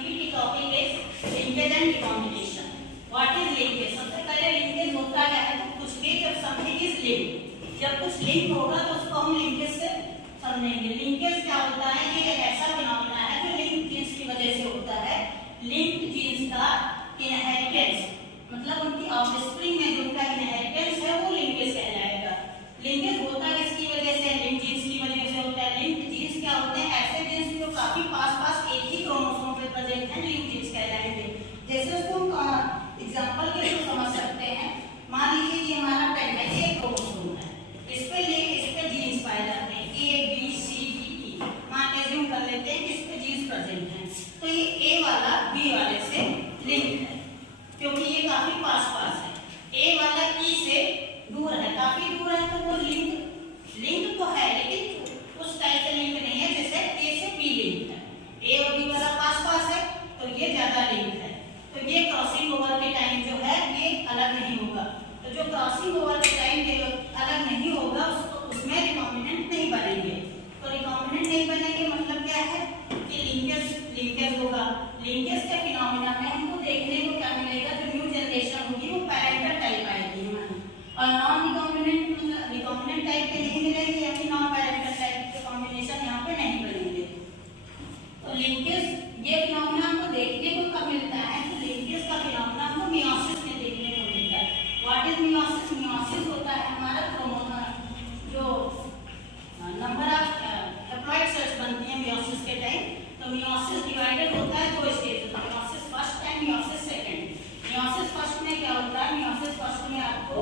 PPT की topic is linkage and recombination. What is linkage? सबसे पहले लिंकेज होता क्या है? तो कुछ भी जब समथिंग इज लिंक, जब कुछ लिंक होगा तो उसको हम लिंकेज से समझेंगे। लिंकेज क्या होता है? ये ऐसा फिनोमेना है जो लिंक जीन्स की वजह से होता है। लिंक जीन्स का इनहेरिटेंस मतलब उनकी ऑफस्प्रिंग में जो उनका इनहेरिटेंस है वो लिंकेज कहलाएगा। लिंकेज होता किसकी वजह से? लिंक जीन्स की वजह से होता है। लिंक जीन्स क्या होते हैं? ऐसे जीन्स जो काफी पास एक ही क्रोमोसोम पे प्रेजेंट है, लिंक जीन्स कहलाएंगे। जैसे उसको एग्जांपल के थ्रू समझ सकते हैं। मान लीजिए ये हमारा 10 क्रोमोसोम है, इस पे जीन्स पाए जाते हैं A B C D E. मान एज्यूम कर लेते हैं कि इस पे जीन्स प्रेजेंट हैं, तो ये ए वाला बी वाले से लिंक है क्योंकि ये काफी पास है। ए वाला ई से दूर है, काफी दूर है, तो वो लिंक तो है लेकिन उस टाइप से लिंक नहीं है जैसे ए से बी लिंक है। ए और बी वाला पास है तो ये ज्यादा लिंक है। तो ये क्रॉसिंग ओवर के टाइम जो है ये अलग नहीं होगा। तो जो क्रॉसिंग ओवर के टाइम के अलग नहीं होगा उसमें रिकॉम्बिनेंट नहीं बनेंगे। तो रिकॉम्बिनेंट नहीं बनेंगे मतलब क्या है कि लिंकेज होगा। लिंकेज के फिनोमेना में हमको देखने को क्या मिलेगा? जो न्यू जनरेशन होगी वो पैरेंटल टाइप आएगी और नॉन रिकॉम्बिनेंट टाइप के नहीं मिलेंगे या फिर नॉन पैरेंटल टाइप के कॉम्बिनेशन यहाँ पे नहीं बनेंगे। तो लिंकेज ये फिनोमेना हमको देखने को कब मिलता है? तो लिंकेज का फिनोमेना हमको मियोसिस में देखने को मिलता है। What is meiosis? मियोसिस होता है हमारा क्रोमोसोम जो नंबर ऑफ हैप्लॉइड सेल्स बनती हैं मियोसिस के टाइम। तो मियोसिस डिवाइडेड होता है दो स्टेज में, meiosis first and meiosis second. Meiosis first में क्या होता है? मियोसिस फर्स्ट में आपको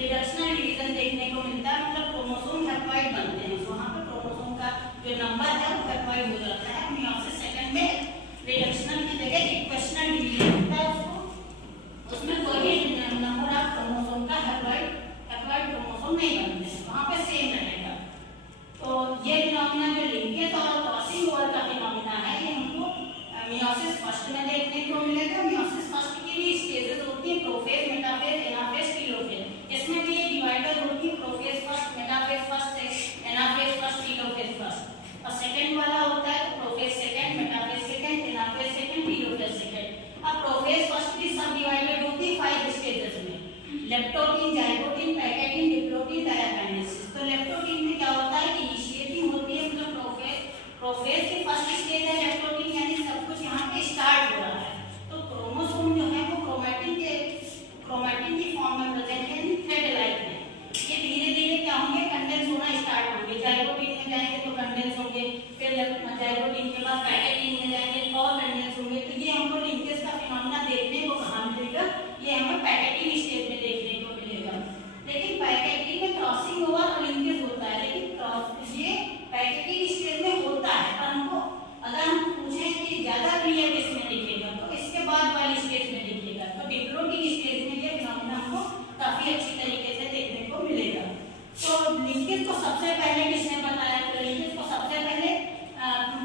रिडक्शनल डिवीजन देखने को मिलता है, मतलब क्रोमोसोम हैप्लॉइड बनते हैं, वहां पे क्रोमोसोम का जो नंबर है वो हैप्लॉइड हो जाता है। मियोसिस सेकंड में रिडक्शनल की जगह इक्वेशनल डिवीजन होता है, उसमें कोई भी नंबर ऑफ क्रोमोसोम का हैप्लॉइड क्रोमोसोम नहीं बनते हैं, वहां पे सेम रहेगा। तो ये फिनोमेना जो लिंकेज और क्रॉसिंग ओवर का फिनोमेना है ये हमको मियोसिस फर्स्ट में देखने को मिलेगा। मियोसिस फर्स्ट की भी स्टेजेस होती है, प्रोफेज, मेटाफेज, एनाफेज, टेलोफेज। इसमें भी ये डिवाइडर होती है, prophase first, metaphase first, anaphase first, telophase first. और सेकंड वाला होता है prophase second, metaphase second, anaphase second, telophase second. अब प्रोफेज फर्स्ट भी सब डिवाइडेड होती है 5 स्टेजेस में, लेप्टोटीन, जाइगोटीन, पैकेटीन, डिप्लोटीन, डायाकाइनेसिस। तो लेप्टोटीन में क्या होता है? इनिशिएटिंग होती है, मतलब प्रोफेज की फर्स्ट स्टेज है लेप्टोटीन, यानी सब कुछ यहाँ पे स्टार्ट हो रहा है। तो क्रोमोसोम जो है वो क्रोमैटिन की फॉर्म में प्रेजेंट है, थ्रेड लाइक है। ये धीरे-धीरे क्या होंगे? कंडेंस होना स्टार्ट होंगे। जाइगोटीन में जाएंगे तो कंडेंस होंगे, फिर जाइगोटीन के बाद पैकेटीन में जाएंगे और कंडेंस होंगे। तो ये हमको लिंकेज का फिनोमेना देखने को कहाँ मिलेगा? ये हमें पैकेटीन स्टेज में देखने को मिलेगा। लेकिन पैकेटीन में क्रॉसिंग ओवर और लिंकेज होता है, लेकिन ये पैकेटीन स्टेज में होता है। पर हमको अगर हम पूछें कि ज्यादा क्लियर किसमें दिखेगा तो इसके बाद वाली स्टेज में दिखेगा। तो डिप्लोटीन स्टेज में ये फिनोमेना हमको काफी अच्छी तरीके से देखने को मिलेगा। तो लिंकेज को सबसे पहले किसने बताया? तो लिंकेज को सबसे पहले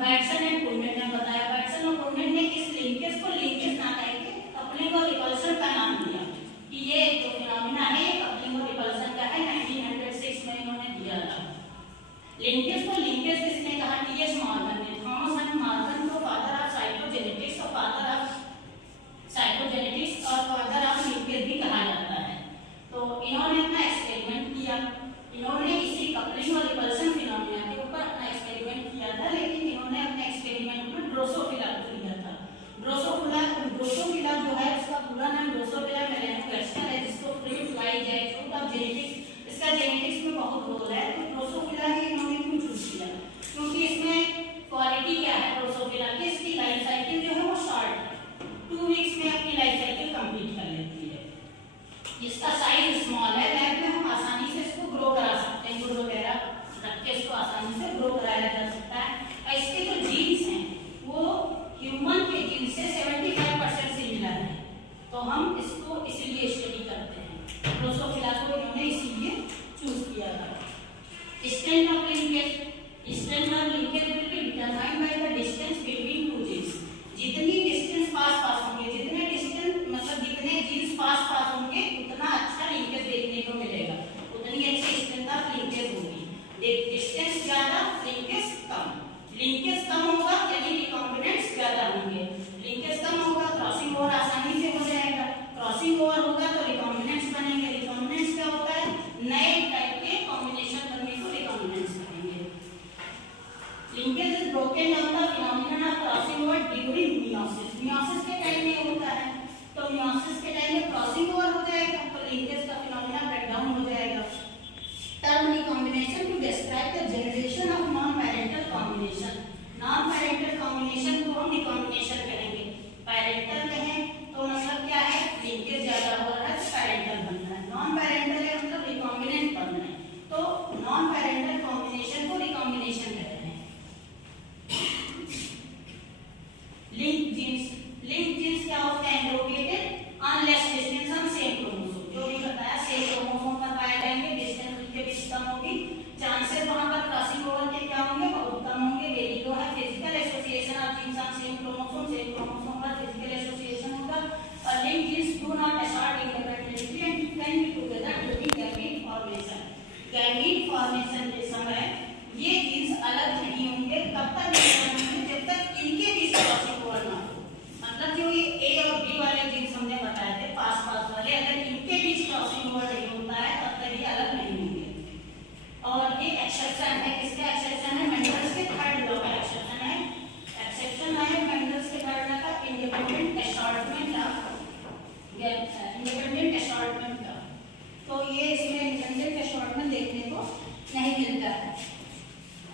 बैटसन एंड पुलमेन ने बताया। बैटसन और पुलमेन ने इस लिंकेज को लिंकेज ना कहकर कपलिंग और रिपल्सन का नाम दिया कि ये जो फिनोमेना है ये कपलिंग और रिपल्सन का है। 1906 में इन्होंने दिया था। लिंकेज को लिंकेज किसने कहा? टी.एच. मॉर्गन ने। थॉमस एंड मॉर्गन को फादर ऑफ साइटोजेनेटिक्स और फादर ऑफ लिंकेज भी कहा जाता है। तो इन्होंने अपना एक्सपेरिमेंट किया, इन्होंने इसी कपलिंग और रिपल्सन फिनोमेना के ऊपर अपना एक्सपेरिमेंट किया था, लेकिन इन्होंने अपने एक्सपेरिमेंट में ड्रोसोफिला को लिया था। ड्रोसोफिला जो है उसका पूरा नाम ड्रोसोफिला मेलानोगास्टर है, जिसको fruit fly jackfruit of genetics, इसका जेनेटिक्स में बहुत रोल है। तो ड्रोसोफिला ही इन्होंने क्यों चूज किया? क्योंकि इसमें क्वालिटी क्या है ड्रोसोफिला की? इसकी लाइफ साइकिल जो है वो शॉर्ट है, 2 वीक्स में अपनी लाइफ साइकिल कंप्लीट कर लेती है। इसका साइज स्मॉल है, लैब में हम आसानी से इसको ग्रो करा सकते हैं, गुड़ वगैरह रख के इसको आसानी से ग्रो कराया जा सकता है। और इसके जो जीन्स हैं वो ह्यूमन के जीन से 75% सिमिलर है, तो हम इसको इसीलिए स्टडी करते हैं। ड्रोसोफिला को इन्होंने इसीलिए चूज किया था। लिंक जीन्स क्या होते हैं? Located unless distance on same chromosome, जो भी बताया सेम क्रोमोसोम पर पाए जाएंगे, डिस्टेंस उनके बीच कम होगी, चांसेस वहां पर क्रॉसिंग ओवर के क्या होंगे? बहुत कम होंगे। वेरी लो है physical association of genes on same chromosome पर फिजिकल एसोसिएशन होगा। और link genes do not start independently and can be together during gamete formation. Gamete formation के समय ये जीन्स अलग नहीं होंगे, कब तक नहीं होंगे? जब तक इनके बीच क्रॉसिंग ओवर ना हो। मतलब जो ये ए और बी वाले जीन्स हमने बताए थे पास वाले, अगर इनके बीच क्रॉसिंग ओवर नहीं होता है तब तक ये अलग नहीं होंगे। और ये एक्सेप्शन है, किसका एक्सेप्शन है? मेंडल्स के थर्ड लॉ का एक्सेप्शन है। एक्सेप्शन है मेंडल्स के थर्ड लॉ का, इंडिपेंडेंट असॉर्टमेंट का। तो ये इसमें इंडिपेंडेंट असॉर्टमेंट देखने को नहीं मिलता है।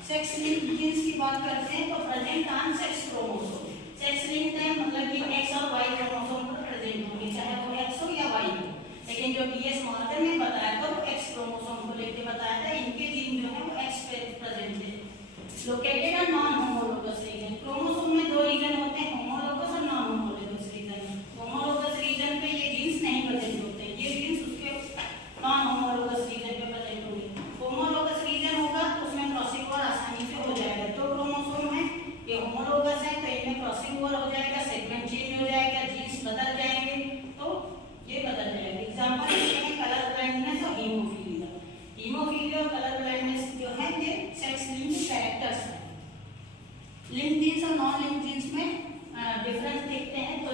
सेक्स लिंक्ड जीन्स की बात करते हैं तो present on sex chromosome. Sex linked है मतलब कि एक्स और वाई क्रोमोसोम पर प्रेजेंट होंगे, चाहे वो एक्स हो या वाई हो। लेकिन जो बीएस मॉर्गन ने बताया था वो एक्स क्रोमोसोम को लेकर बताया था, इनके जीन जो है वो एक्स पे प्रेजेंट है। लोकेटेड और नॉन होमोलोगस रीजन, क्रोमोसोम में दो रीजन होते हैं, होमोलोगस और non homologous region. Homologous region पे ये जीन्स नहीं प्रेजेंट होते, ये जीन्स उसके नॉन होमोलोगस रीजन पे प्रेजेंट होंगे। होमोलोगस रीजन होगा तो उसमें क्रॉसिंग ओवर आसानी से हो जाएगा। दो क्रोमोसोम है, ये होमोलोगस है तो इनमें क्रॉसिंग ओवर हो जाएगा, सेगमेंट चेंज हो जाएगा, जीन्स बदल जाएंगे, तो ये बदल जाएगा। एग्जांपल इसके हैं कलर ब्लाइंडनेस और हीमोफीलिया। हीमोफीलिया और कलर ब्लाइंडनेस जो है ये सेक्स लिंक्ड कैरेक्टर्स हैं। लिंक्ड जीन्स और नॉन लिंक्ड जीन्स में डिफरेंस देखते हैं तो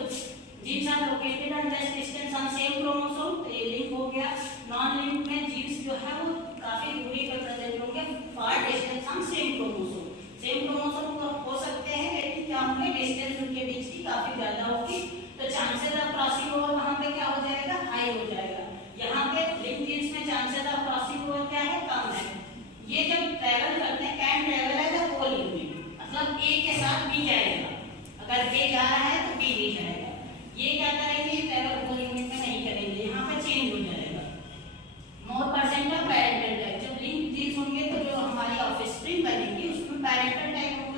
genes are located at less distance on same chromosome, तो ये लिंक हो गया। नॉन लिंक में जीन्स जो है वो काफी दूरी पर प्रेजेंट होंगे, फार distance on same chromosome. Same chromosome तो हो सकते हैं लेकिन क्या होंगे? डिस्टेंस उनके बीच की काफी ज्यादा होगी, तो चांसेस ऑफ क्रॉसिंग ओवर वहां पे क्या हो जाएगा? हाई हो जाएगा। यहाँ पे लिंक जीन्स में चांसेस ऑफ क्रॉसिंग ओवर क्या है? कम है। ये जब ट्रैवल करते हैं, कैन ट्रैवल है तो वो लिंक में मतलब ए के साथ बी जाएगा, अगर ए जा रहा है तो बी भी जाएगा। ये क्या करेंगे? ट्रैवल को लिंक में नहीं करेंगे, यहाँ पे चेंज हो जाएगा। More percent of parental type, जब लिंक जीन्स होंगे तो जो हमारी ऑफस्प्रिंग बनेगी उसमें पैरेंटल टाइप को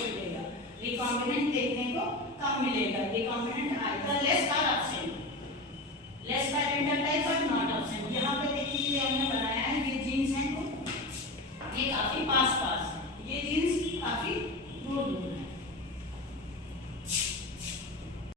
मिलेगा, रिकॉम्बिनेंट देखने को कम मिलेगा। रिकॉम्बिनेंट आइदर लेस और एब्सेंट, लेस पैरेंटल टाइप और नॉट एब्सेंट। यहाँ पे देखिए हमने बनाया है ये